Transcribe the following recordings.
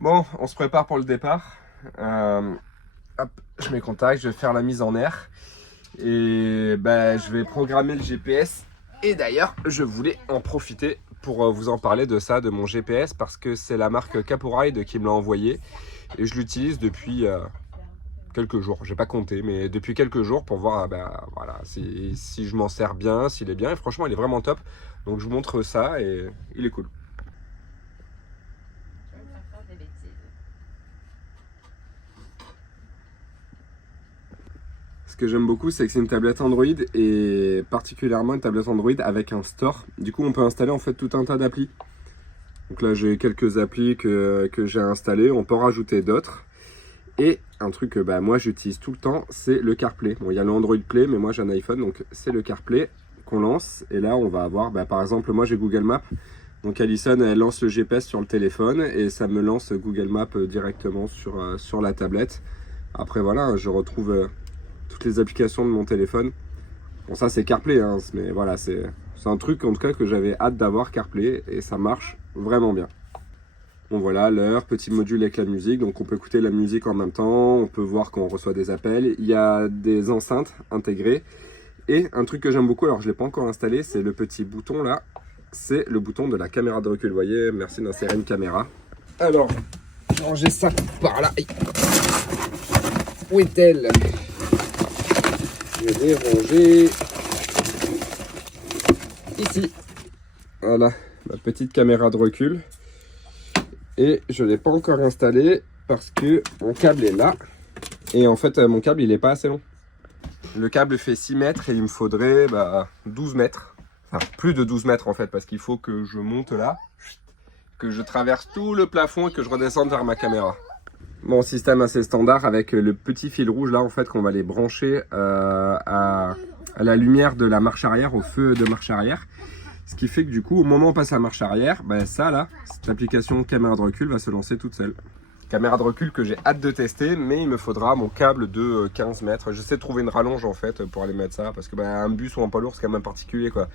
Bon, on se prépare pour le départ. Hop, je mets contact, je vais faire la mise en air. Et je vais programmer le GPS. Et d'ailleurs, je voulais en profiter pour vous en parler de ça, de mon GPS, parce que c'est la marque Caporide qui me l'a envoyé. Et je l'utilise depuis quelques jours. J'ai pas compté, mais depuis quelques jours pour voir voilà, si je m'en sers bien, s'il est bien. Et franchement, il est vraiment top. Donc je vous montre ça et il est cool. Ce que j'aime beaucoup, c'est que c'est une tablette Android et particulièrement une tablette Android avec un store. Du coup, on peut installer en fait tout un tas d'applis. Donc là, j'ai quelques applis que j'ai installées. On peut en rajouter d'autres. Et un truc que moi j'utilise tout le temps, c'est le CarPlay. Bon, il y a le Android Play, mais moi j'ai un iPhone, donc c'est le CarPlay qu'on lance. Et là, on va avoir, par exemple, moi j'ai Google Maps. Donc Alison, elle lance le GPS sur le téléphone et ça me lance Google Maps directement sur la tablette. Après, voilà, je retrouve toutes les applications de mon téléphone. Bon, ça c'est CarPlay, hein, mais voilà, c'est un truc en tout cas que j'avais hâte d'avoir, CarPlay, et ça marche vraiment bien. Bon voilà, l'heure, petit module avec la musique, donc on peut écouter la musique en même temps, on peut voir quand on reçoit des appels, il y a des enceintes intégrées, et un truc que j'aime beaucoup, alors je ne l'ai pas encore installé, c'est le petit bouton là, c'est le bouton de la caméra de recul, vous voyez, merci d'insérer une caméra. Alors, je vais ranger ça par là. Où est-elle? Je vais ranger ici. Voilà, ma petite caméra de recul. Et je ne l'ai pas encore installé parce que mon câble est là. Et en fait, mon câble, il n'est pas assez long. Le câble fait 6 mètres et il me faudrait 12 mètres. Enfin, plus de 12 mètres en fait, parce qu'il faut que je monte là, que je traverse tout le plafond et que je redescende vers ma caméra. Bon, système assez standard avec le petit fil rouge là, en fait, qu'on va les brancher à la lumière de la marche arrière, au feu de marche arrière. Ce qui fait que du coup, au moment où on passe la marche arrière, ça là, cette application caméra de recul va se lancer toute seule. Caméra de recul que j'ai hâte de tester, mais il me faudra mon câble de 15 mètres. J'essaie de trouver une rallonge en fait pour aller mettre ça, parce que un bus ou un poids lourd, c'est quand même particulier quoi.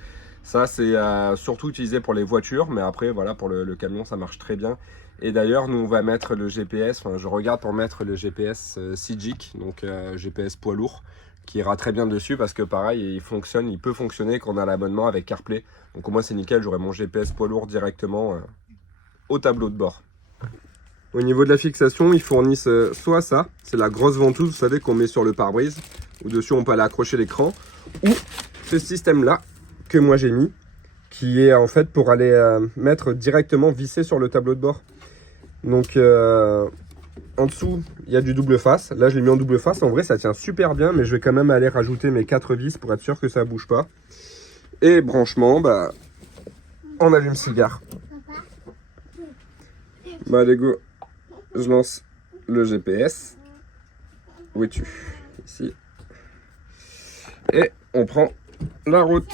Ça, c'est surtout utilisé pour les voitures, mais après, voilà, pour le camion, ça marche très bien. Et d'ailleurs, nous, on va mettre le GPS, enfin, je regarde pour mettre le GPS CIGIC, donc GPS poids lourd, qui ira très bien dessus parce que pareil, il peut fonctionner quand on a l'abonnement avec CarPlay. Donc au moins, c'est nickel, j'aurai mon GPS poids lourd directement au tableau de bord. Au niveau de la fixation, ils fournissent soit ça, c'est la grosse ventouse, vous savez, qu'on met sur le pare-brise, où dessus on peut aller accrocher l'écran, ou ce système-là, que moi j'ai mis, qui est en fait pour aller mettre directement vissé sur le tableau de bord. Donc en dessous il y a du double face, là je l'ai mis en double face, en vrai ça tient super bien, mais je vais quand même aller rajouter mes 4 vis pour être sûr que ça ne bouge pas. Et branchement, on allume cigare. Allez go, je lance le GPS. Où es-tu? Ici. Et on prend la route.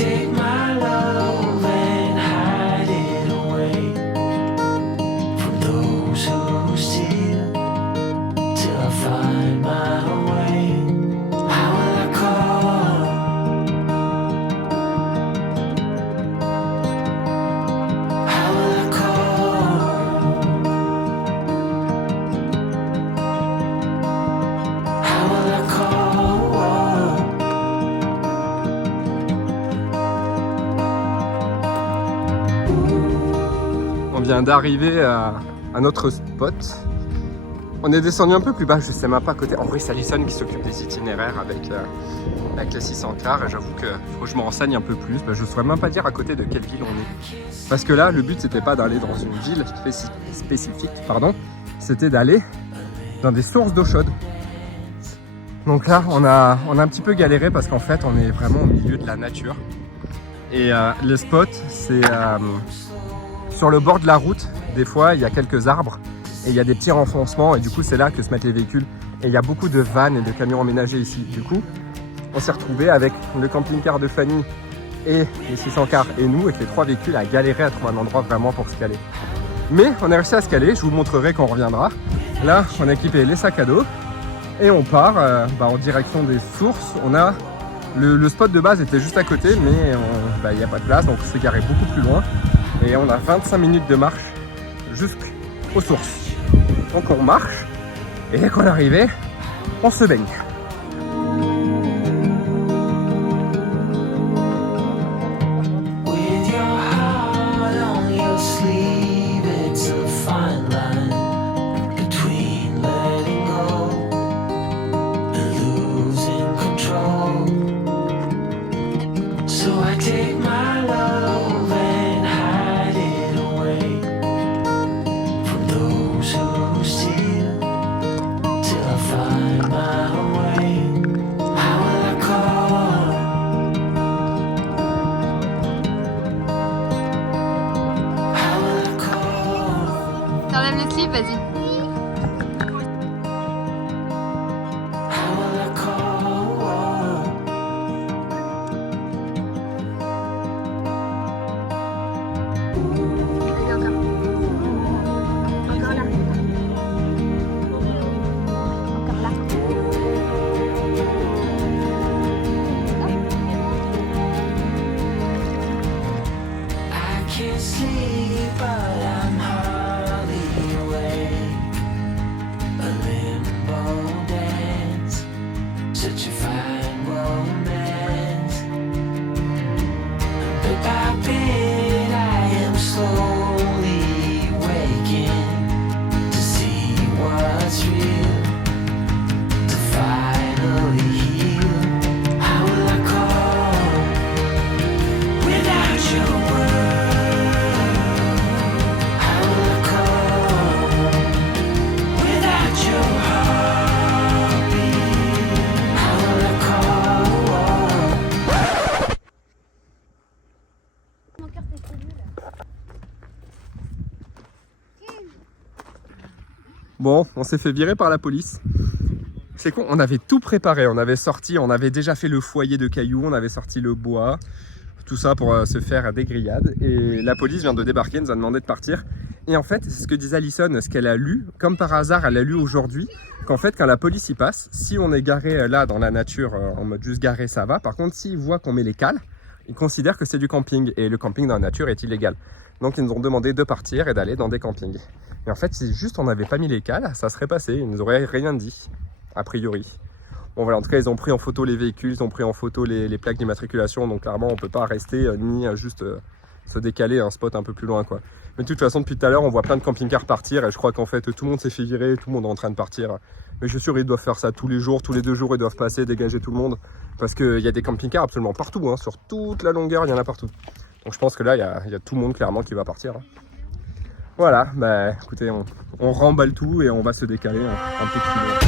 take my love and hide it away from those who steal till I find my way. How will I call? How will I call? How will I call? On vient d'arriver à notre spot. On est descendu un peu plus bas, je sais même pas à côté. En vrai, c'est Alison qui s'occupe des itinéraires avec les 600 cars. Et j'avoue que faut que je me renseigne un peu plus. Je ne saurais même pas dire à côté de quelle ville on est. Parce que là, le but, c'était pas d'aller dans une ville spécifique, pardon. C'était d'aller dans des sources d'eau chaude. Donc là, on a un petit peu galéré parce qu'en fait, on est vraiment au milieu de la nature. Et le spot, c'est sur le bord de la route. Des fois, il y a quelques arbres et il y a des petits renfoncements. Et du coup, c'est là que se mettent les véhicules. Et il y a beaucoup de vannes et de camions aménagés ici. Du coup, on s'est retrouvé avec le camping-car de Fanny et les 600 cars et nous, avec les 3 véhicules, à galérer à trouver un endroit vraiment pour se caler. Mais on a réussi à se caler. Je vous montrerai quand on reviendra. Là, on a équipé les sacs à dos et on part en direction des sources. On a le spot de base était juste à côté, mais il n'y a pas de place, donc on s'est garé beaucoup plus loin. Et on a 25 minutes de marche jusqu'aux sources. Donc on marche, et dès qu'on est arrivé, on se baigne. With your heart on your sleeve, it's a fine line between letting go and losing control. So I take my love and hide it away from those who steal till I find my way. How will I call? How will I call? T'enlèves le slip, vas-y. How will I call? Vas-y, encore. Encore là. Encore là. I can't sleep, but I'm hardly awake. A limbo dance, such a fine romance. Bit by bit, I am slowly waking to see what's real, to finally heal. How will I call without your word? How will I call without your heartbeat? How will I call? Mon cœur fait trop nul. Bon, on s'est fait virer par la police. C'est con, on avait tout préparé, on avait sorti, on avait déjà fait le foyer de cailloux, on avait sorti le bois, tout ça pour se faire des grillades. Et la police vient de débarquer, nous a demandé de partir. Et en fait, c'est ce que disait Alison, ce qu'elle a lu, comme par hasard, elle a lu aujourd'hui, qu'en fait, quand la police y passe, si on est garé là dans la nature, en mode juste garé, ça va. Par contre, s'ils voient qu'on met les cales, ils considèrent que c'est du camping. Et le camping dans la nature est illégal. Donc, ils nous ont demandé de partir et d'aller dans des campings. Et en fait, si juste on n'avait pas mis les cales, ça serait passé. Ils nous auraient rien dit, a priori. Bon voilà, en tout cas, ils ont pris en photo les véhicules, ils ont pris en photo les plaques d'immatriculation. Donc clairement, on peut pas rester ni juste se décaler à un spot un peu plus loin, quoi. Mais de toute façon, depuis tout à l'heure, on voit plein de camping-cars partir. Et je crois qu'en fait, tout le monde s'est fait virer, tout le monde est en train de partir. Mais je suis sûr, ils doivent faire ça tous les jours, tous les 2 jours, ils doivent passer, dégager tout le monde. Parce qu'il y a des camping-cars absolument partout, hein, sur toute la longueur, il y en a partout. Donc je pense que là, il y a tout le monde clairement qui va partir, hein. Voilà, bah écoutez, on remballe tout et on va se décaler un peu plus loin.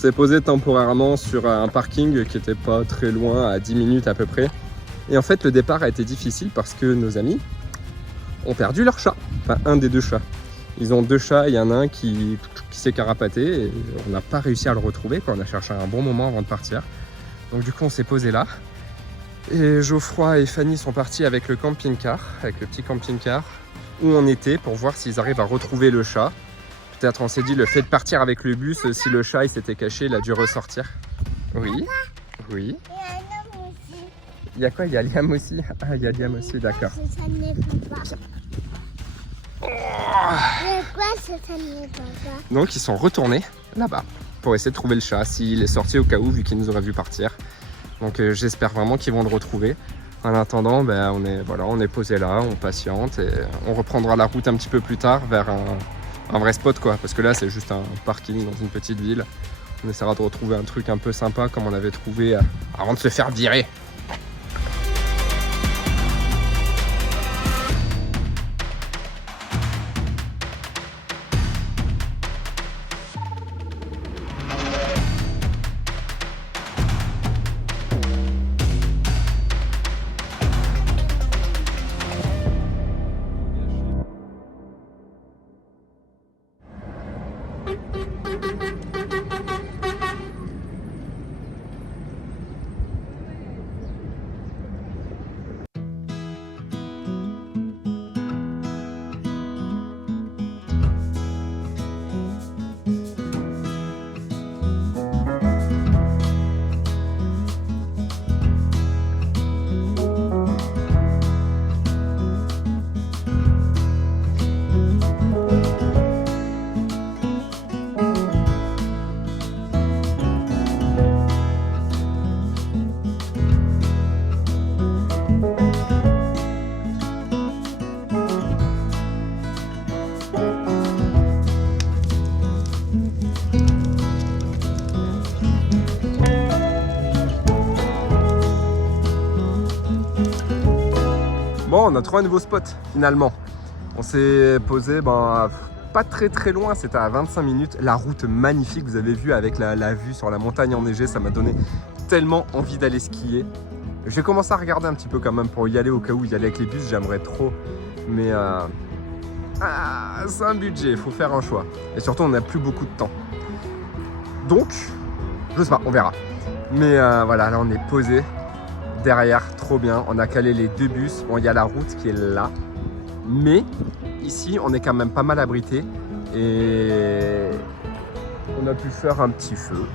s'est posé temporairement sur un parking qui était pas très loin, à 10 minutes à peu près. Et en fait, le départ a été difficile parce que nos amis ont perdu leur chat. Enfin, un des deux chats. Ils ont deux chats, il y en a un qui s'est carapaté et on n'a pas réussi à le retrouver, quoi. On a cherché un bon moment avant de partir. Donc du coup, on s'est posé là. Et Geoffroy et Fanny sont partis avec le camping-car, avec le petit camping-car, où on était pour voir s'ils arrivent à retrouver le chat. Peut-être on s'est dit le fait de partir avec le bus, si le chat il s'était caché, il a dû ressortir. Oui, oui. Il y a quoi? Il y a Liam aussi. Ah, il y a Liam aussi, d'accord. Ça ne répond pas. Mais quoi, ça ne répond pas? Donc ils sont retournés là-bas pour essayer de trouver le chat, s'il est sorti au cas où, vu qu'ils nous auraient vu partir. Donc j'espère vraiment qu'ils vont le retrouver. En attendant, ben, on est posé là, on patiente et on reprendra la route un petit peu plus tard vers un vrai spot, quoi. Parce que là c'est juste un parking dans une petite ville. On essaiera de retrouver un truc un peu sympa comme on avait trouvé avant de se faire virer. Bon, on a trouvé un nouveau spot finalement. On s'est posé pas très loin, c'était à 25 minutes. La route magnifique, vous avez vu avec la vue sur la montagne enneigée, ça m'a donné tellement envie d'aller skier. J'ai commencé à regarder un petit peu quand même pour y aller au cas où y aller avec les bus, j'aimerais trop. Mais c'est un budget, il faut faire un choix. Et surtout, on n'a plus beaucoup de temps. Donc, je sais pas, on verra. Mais voilà, là on est posé. Derrière, trop bien, on a calé les deux bus, bon, il y a la route qui est là, mais ici on est quand même pas mal abrité et on a pu faire un petit feu.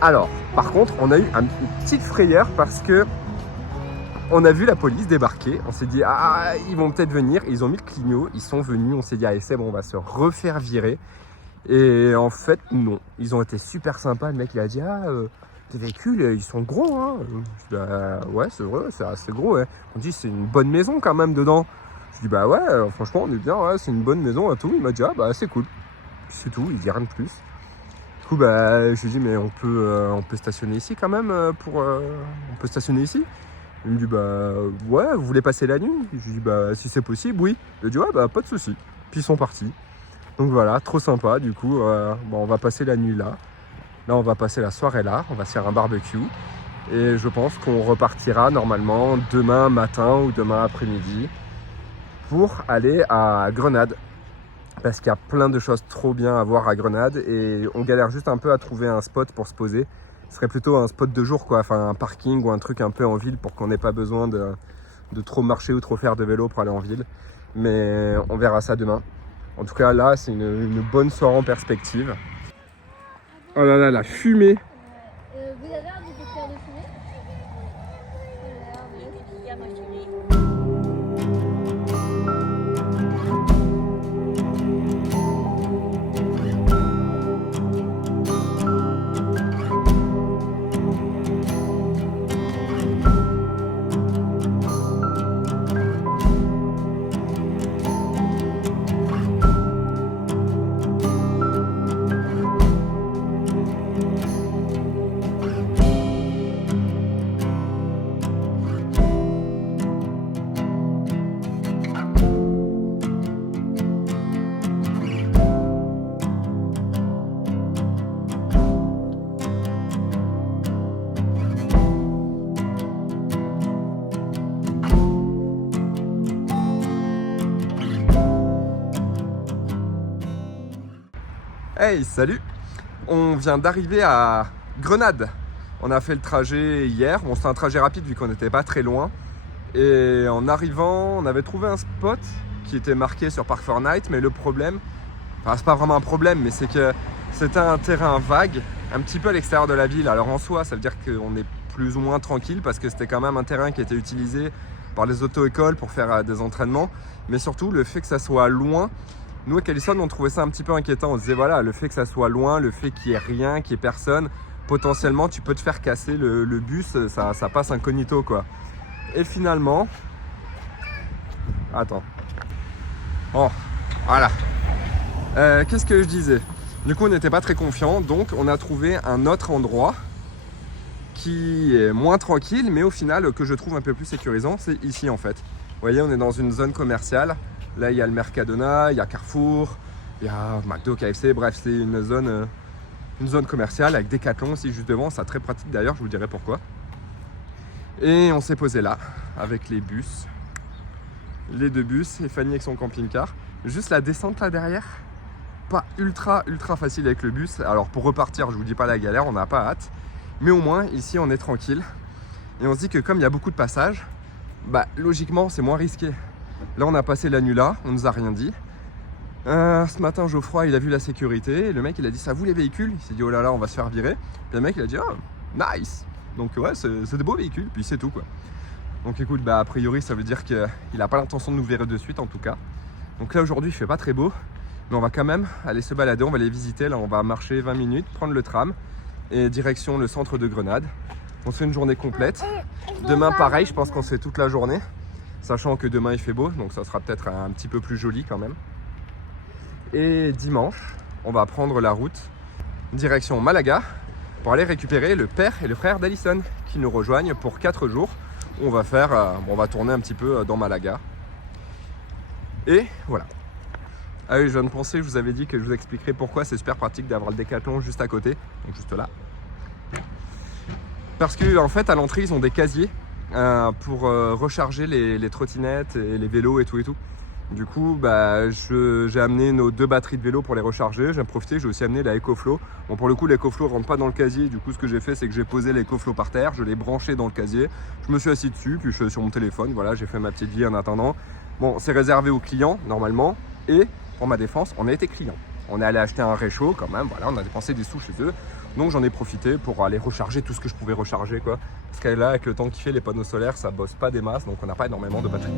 Alors, par contre, on a eu une petite frayeur parce que on a vu la police débarquer, on s'est dit ah ils vont peut-être venir, ils ont mis le clignot, ils sont venus, on s'est dit allez c'est bon, on va se refaire virer. Et en fait non, ils ont été super sympas, le mec il a dit les véhicules, ils sont gros, hein. Je dis, bah ouais, c'est vrai, c'est assez gros, ouais. On dit, c'est une bonne maison quand même dedans. Je dis, bah ouais, franchement, on est bien, ouais, c'est une bonne maison et tout. Il m'a dit, ah bah c'est cool. C'est tout, il dit rien de plus. Du coup, bah, je lui ai dit, mais on peut stationner ici quand même on peut stationner ici? Il me dit, bah ouais, vous voulez passer la nuit? Je lui dis, bah si c'est possible, oui. Il a dit, ouais, bah pas de souci. Puis ils sont partis. Donc voilà, trop sympa, du coup, on va passer la nuit là. Là, on va passer la soirée là, on va se faire un barbecue. Et je pense qu'on repartira normalement demain matin ou demain après-midi pour aller à Grenade. Parce qu'il y a plein de choses trop bien à voir à Grenade. Et on galère juste un peu à trouver un spot pour se poser. Ce serait plutôt un spot de jour, quoi. Enfin, un parking ou un truc un peu en ville pour qu'on n'ait pas besoin de trop marcher ou trop faire de vélo pour aller en ville. Mais on verra ça demain. En tout cas, là, c'est une bonne soirée en perspective. Oh là là, la fumée. Vous avez un détecteur de fumée? Hey, salut! On vient d'arriver à Grenade. On a fait le trajet hier. Bon, c'était un trajet rapide vu qu'on n'était pas très loin. Et en arrivant, on avait trouvé un spot qui était marqué sur Park Fortnite. Mais le problème, enfin, c'est pas vraiment un problème, mais c'est que c'était un terrain vague, un petit peu à l'extérieur de la ville. Alors en soi, ça veut dire qu'on est plus ou moins tranquille parce que c'était quand même un terrain qui était utilisé par les auto-écoles pour faire des entraînements. Mais surtout, le fait que ça soit loin. Nous, à Callison, on trouvait ça un petit peu inquiétant. On se disait, voilà, le fait que ça soit loin, le fait qu'il n'y ait rien, qu'il n'y ait personne, potentiellement, tu peux te faire casser le bus, ça passe incognito, quoi. Et finalement... Attends. Oh, voilà. Qu'est-ce que je disais? Du coup, on n'était pas très confiants, donc on a trouvé un autre endroit qui est moins tranquille, mais au final, que je trouve un peu plus sécurisant, c'est ici, en fait. Vous voyez, on est dans une zone commerciale. Là, il y a le Mercadona, il y a Carrefour, il y a McDo, KFC, bref, c'est une zone commerciale avec Decathlon aussi juste devant. C'est très pratique d'ailleurs, je vous dirai pourquoi. Et on s'est posé là, avec les bus, les 2 bus et Fanny avec son camping-car. Juste la descente là derrière, pas ultra facile avec le bus. Alors pour repartir, je vous dis pas la galère, on n'a pas hâte. Mais au moins, ici, on est tranquille. Et on se dit que comme il y a beaucoup de passages, bah logiquement, c'est moins risqué. Là, on a passé la nuit là, on nous a rien dit. Ce matin, Geoffroy, il a vu la sécurité. Le mec, il a dit, ça vous les véhicules? Il s'est dit, oh là là, on va se faire virer. Puis le mec, il a dit, oh, nice. Donc ouais, c'est des beaux véhicules, puis c'est tout, quoi. Donc écoute, bah a priori, ça veut dire qu'il n'a pas l'intention de nous virer de suite, en tout cas. Donc là, aujourd'hui, il fait pas très beau. Mais on va quand même aller se balader, on va les visiter. Là, on va marcher 20 minutes, prendre le tram. Et direction le centre de Grenade. On se fait une journée complète. Demain, pareil, je pense qu'on se fait toute la journée. Sachant que demain il fait beau, donc ça sera peut-être un petit peu plus joli quand même. Et dimanche, on va prendre la route direction Malaga pour aller récupérer le père et le frère d'Alison qui nous rejoignent pour 4 jours. On va on va tourner un petit peu dans Malaga. Et voilà. Ah oui, je viens de penser, je vous avais dit que je vous expliquerai pourquoi c'est super pratique d'avoir le Decathlon juste à côté, donc juste là. Parce que en fait à l'entrée ils ont des casiers pour recharger les trottinettes et les vélos et tout. Du coup, bah, j'ai amené nos 2 batteries de vélo pour les recharger. J'ai profité, j'ai aussi amené la EcoFlow. Bon, pour le coup, l'EcoFlow ne rentre pas dans le casier. Du coup, ce que j'ai fait, c'est que j'ai posé l'EcoFlow par terre. Je l'ai branché dans le casier. Je me suis assis dessus, puis je suis sur mon téléphone. Voilà, j'ai fait ma petite vie en attendant. Bon, c'est réservé aux clients, normalement. Et pour ma défense, on a été clients. On est allé acheter un réchaud quand même. Voilà, on a dépensé des sous chez eux. Donc j'en ai profité pour aller recharger tout ce que je pouvais recharger, quoi. Parce que là, avec le temps qu'il fait, les panneaux solaires, ça bosse pas des masses, donc on n'a pas énormément de batterie.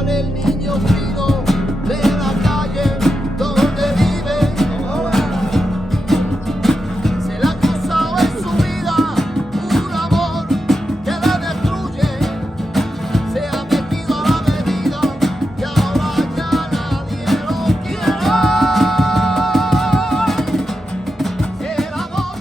sale el niño fino de la calle donde vive. Se le ha cruzado en su vida un amor que le destruye. Se ha metido a la bebida y ahora ya nadie lo quiere. El amor.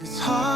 It's hard.